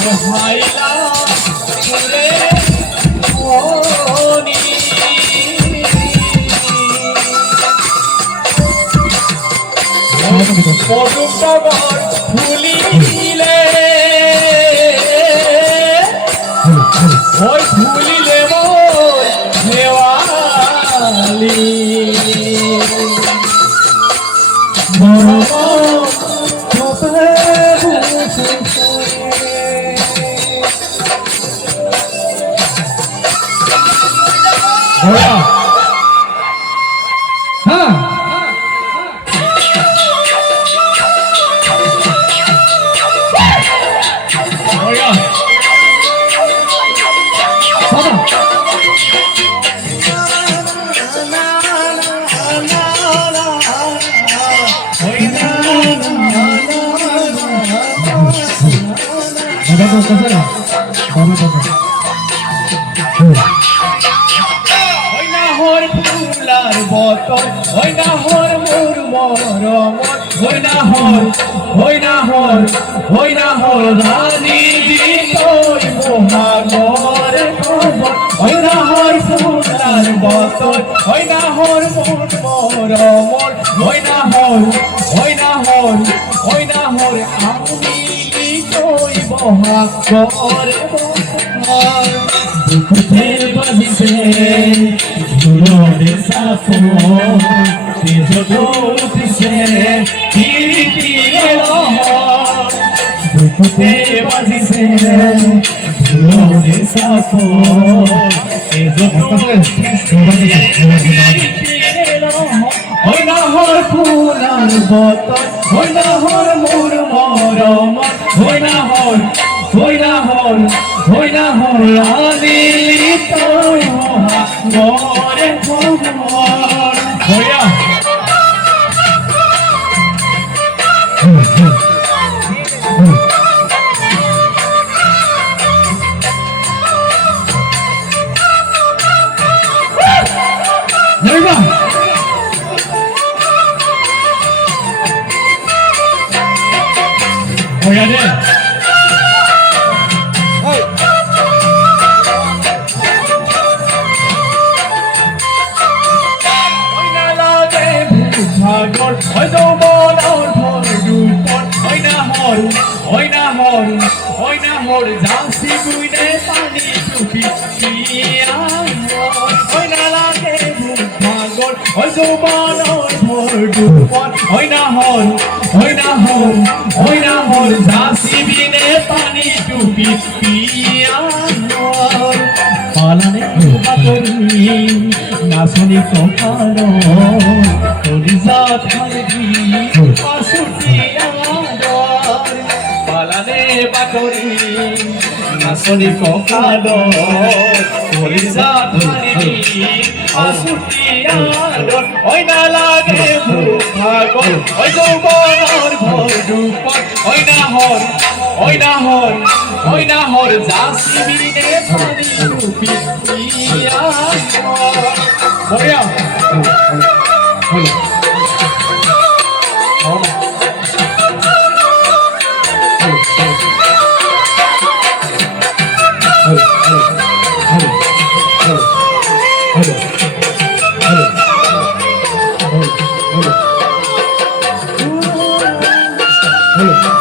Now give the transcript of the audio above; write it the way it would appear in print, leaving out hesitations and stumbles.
হাইলা রে মনি পদুমনগর ভুলিলে ওই ভুলিলে মোর দেওয়ালি ফুলার বতন ওই না হর মোর মরম ওই না হর রানী দিতই মহাগর খবর ওই না হর ফুলার বতন ওই না হর মোর মরম ওই না হর আমি দিতই মহাগর দুঃখের বাজিছে ধুলোরে সাফো তেজ উঠিছে তীরে তীরে দুঃখের বাজিছে ধুলোরে সাফো তেজ উঠিছে ওই না হর ফুলার বতন ওই না হর মোর মরম ওই না হর রানী তোর মহাগরে খবর হইয়া রে ভাগর ওই যৌবনের ভর দুপন ওই না হর যাসি বুইনে পানি টুপি ওই না লাগে ভাগর ওই যৌবনের ভর দুপন ওই না হর যাসি বিনে পানি টুপি পালানে বাতরি নাচনি কপালো কলিজা থাকি পাশুটি আদর পালানে বাতরি নাচনি কপালো কলিজা থাকি পাশুটি আদর ওই না লাগে ভাগর ওই যৌবনের ভর দুপন ওই না হর যাসি বিনে পানি টুপি বড়িয়া Hello.